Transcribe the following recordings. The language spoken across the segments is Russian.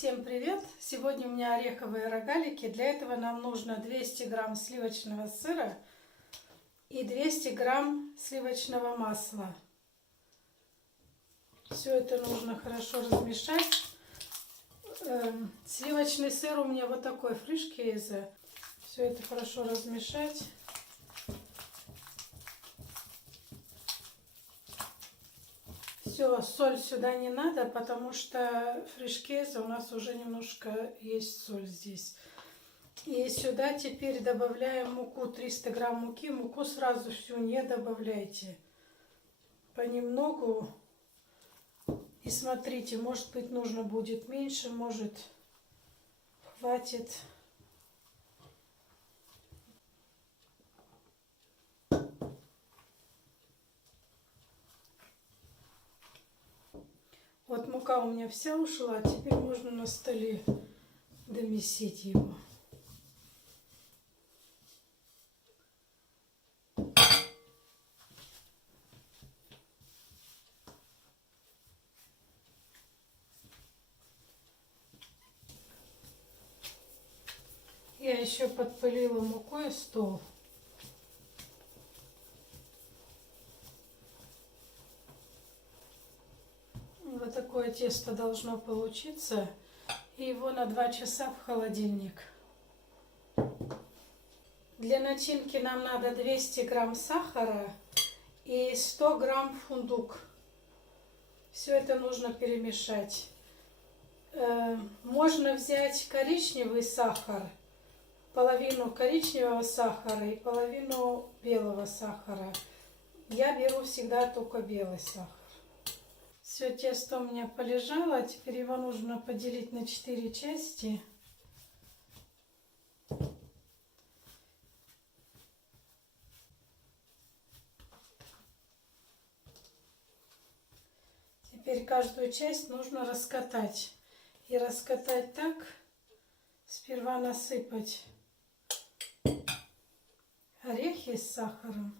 Всем привет! Сегодня у меня ореховые рогалики. Для этого нам нужно 200 грамм сливочного сыра и 200 грамм сливочного масла. Все это нужно хорошо размешать. Сливочный сыр у меня вот такой фришкейзе. Все это хорошо размешать. Все, соль сюда не надо, потому что фришкейзе у нас уже немножко есть соль здесь. И сюда теперь добавляем муку, 300 грамм муки. Муку сразу всю не добавляйте. Понемногу. И смотрите, может быть нужно будет меньше, может хватит. Вот мука у меня вся ушла, теперь можно на столе домесить его. Я еще подпылила мукой стол. Вот такое тесто должно получиться. И его на 2 часа в холодильник. Для начинки нам надо 200 грамм сахара и 100 грамм фундук. Все это нужно перемешать. Можно взять коричневый сахар, половину коричневого сахара и половину белого сахара. Я беру всегда только белый сахар. Все, тесто у меня полежало, теперь его нужно поделить на 4 части. Теперь каждую часть нужно раскатать. И раскатать так, сперва насыпать орехи с сахаром,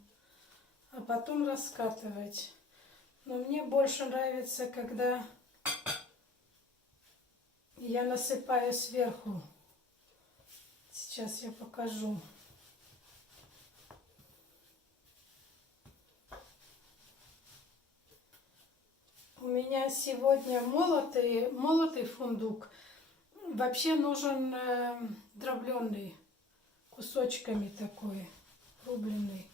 а потом раскатывать. Но мне больше нравится, когда я насыпаю сверху. Сейчас я покажу. У меня сегодня молотый фундук. Вообще нужен дробленый, кусочками такой, рубленый.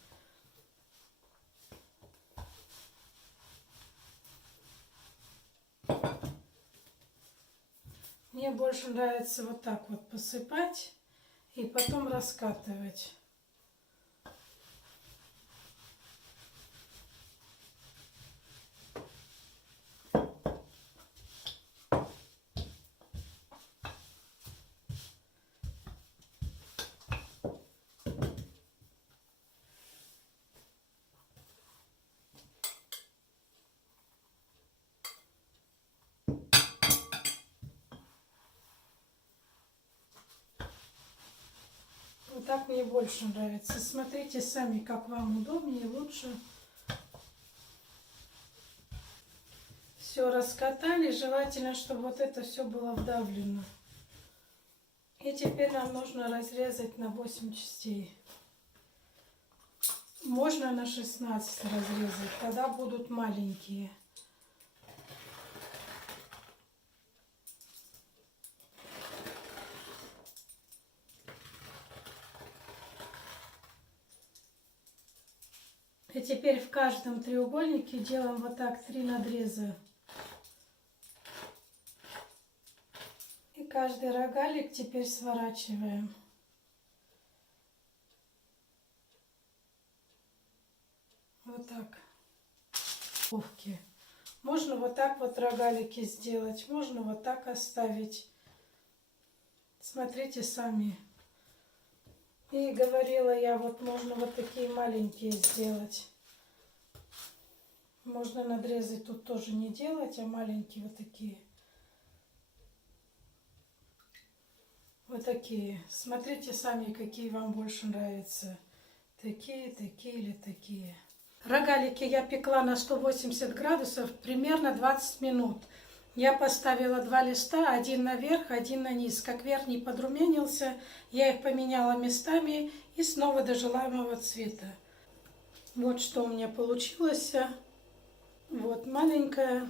Мне больше нравится вот так вот посыпать и потом раскатывать. Вот так мне больше нравится. Смотрите сами, как вам удобнее, лучше. Все раскатали. Желательно, чтобы вот это все было вдавлено. И теперь нам нужно разрезать на 8 частей. Можно на 16 разрезать, тогда будут маленькие. И теперь в каждом треугольнике делаем вот так 3 надреза. И каждый рогалик теперь сворачиваем. Вот так. Можно вот так вот рогалики сделать, можно вот так оставить. Смотрите сами. И говорила я, вот можно вот такие маленькие сделать. Можно надрезать тут тоже не делать, а маленькие вот такие. Вот такие. Смотрите сами, какие вам больше нравятся. Такие, такие или такие. Рогалики я пекла на 180 градусов примерно 20 минут. Я поставила 2 листа, один наверх, один на низ. Как верхний подрумянился, я их поменяла местами и снова до желаемого цвета. Вот что у меня получилось. Вот маленькая